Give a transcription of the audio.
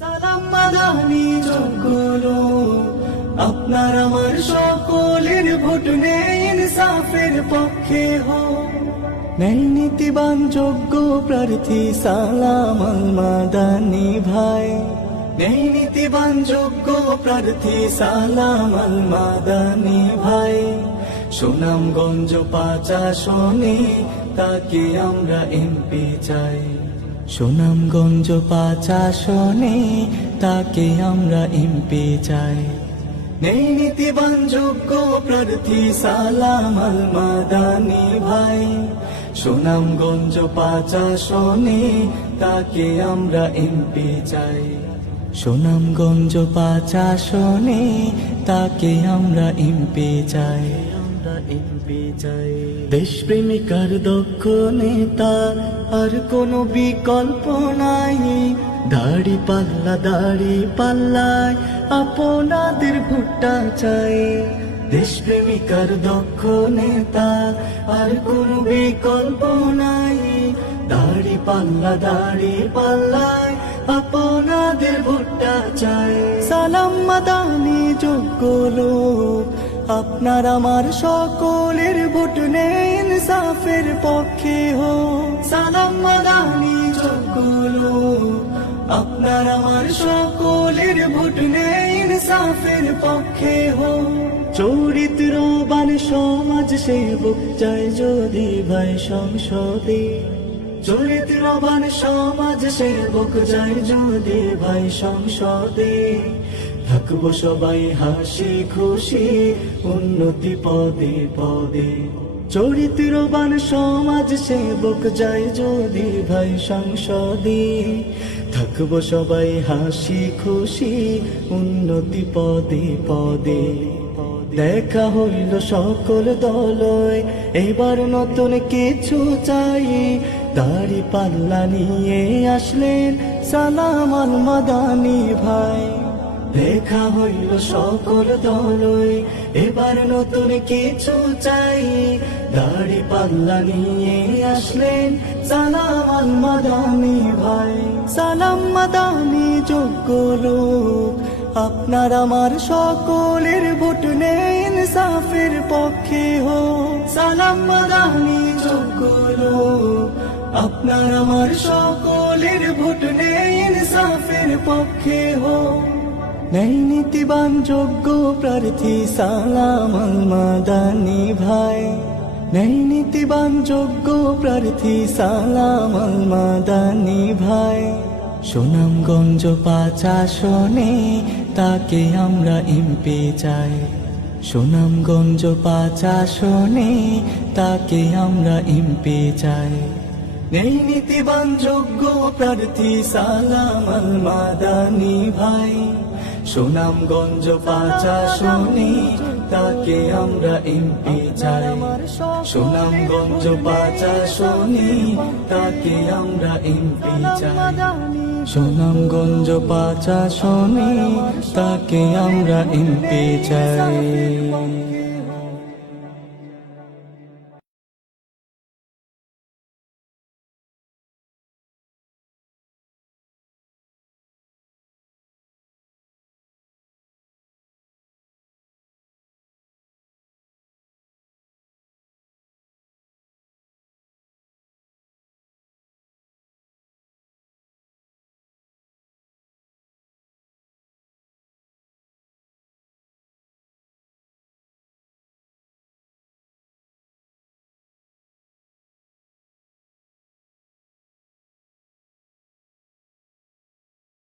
সালাম মাদানি যোগ্যলো আপনার আমার সকলের ভোট নেই ইনসাফের পক্ষে হো ন্যায় নীতিবান যোগ্য প্রার্থী সালাম আল মাদানি ভাই ন্যায় নীতিবান যোগ্য প্রার্থী সালাম আল মাদানি ভাই সুনামগঞ্জ ৫ আসনে তাকে আমরা এমপি চাই সুনামগঞ্জ ৫ আসনে তাকে আমরা এমপি চাই ন্যায় নীতিবান যোগ্য প্রার্থী সালাম আল মাদানি ভাই সুনামগঞ্জ ৫ আসনে তাকে আমরা এমপি চাই সুনামগঞ্জ ৫ আসনে তাকে আমরা এমপি চাই দেশপ্রেমিকার দক্ষ নেতা আর কোনো বিকল্প নাই দাড়ি পাল্লায় আপনাদের ভোটটা চাই দেশপ্রেমিকার দক্ষ নেতা আর কোনো বিকল্প নাই দাড়ি পাল্লায় আপনাদের ভোটটা চাই সালাম মাদানি যোগ্য লোক আপনার আমার সকলের ভোট নেই ইনসাফের পক্ষে হো সালাম মাদানি যোগ্য লোক আপনার আমার সকলের ভোট নেই ইনসাফের পক্ষে হো চরিত্রবান সমাজ সেবক চাই যদি ভাই সংসদে চরিত্রবান সমাজ সেবক চাই যদি ভাই সংসদে থাকবো সবাই হাসি খুশি উন্নতি পদে পদে চরিত্রবান সমাজ সেবক যায় যদি ভাই সংসদে থাকবো সবাই হাসি খুশি উন্নতি পদে পদে দেখা হইল সকল দলয় এবার নতুন কিছু চাই দাড়ি পাল্লা নিয়ে আসলেন সালাম আল মাদানি ভাই দেখা হইল সকল দলয় এবার নতুন কিছু চাই দাড়ি পাল্লা নিয়ে আসলেন সালাম আল মাদানি ভাই সালাম মাদানি যোগ্য লোক আপনার আমার সকলের ভোট নেই ইনসাফের পক্ষে হো সালাম মাদানি যোগ্য লোক আপনার আমার সকলের ভোট নেই ইনসাফের পক্ষে হো ন্যায় নীতিবান যোগ্য প্রার্থী সালাম আল মাদানি ভাই ন্যায় নীতিবান যোগ্য প্রার্থী সালাম আল মাদানি ভাই সুনামগঞ্জ ৫ আসনে তাকে আমরা এমপি চাই সুনামগঞ্জ ৫ আসনে তাকে আমরা এমপি চাই ন্যায় নীতিবান যোগ্য প্রার্থী সালাম আল মাদানি ভাই সুনামগঞ্জ ৫ আসনে তাকে আমরা এমপি চাই সুনামগঞ্জ ৫ আসনে তাকে আমরা এমপি চাই সুনামগঞ্জ ৫ আসনে তাকে আমরা এমপি চাই।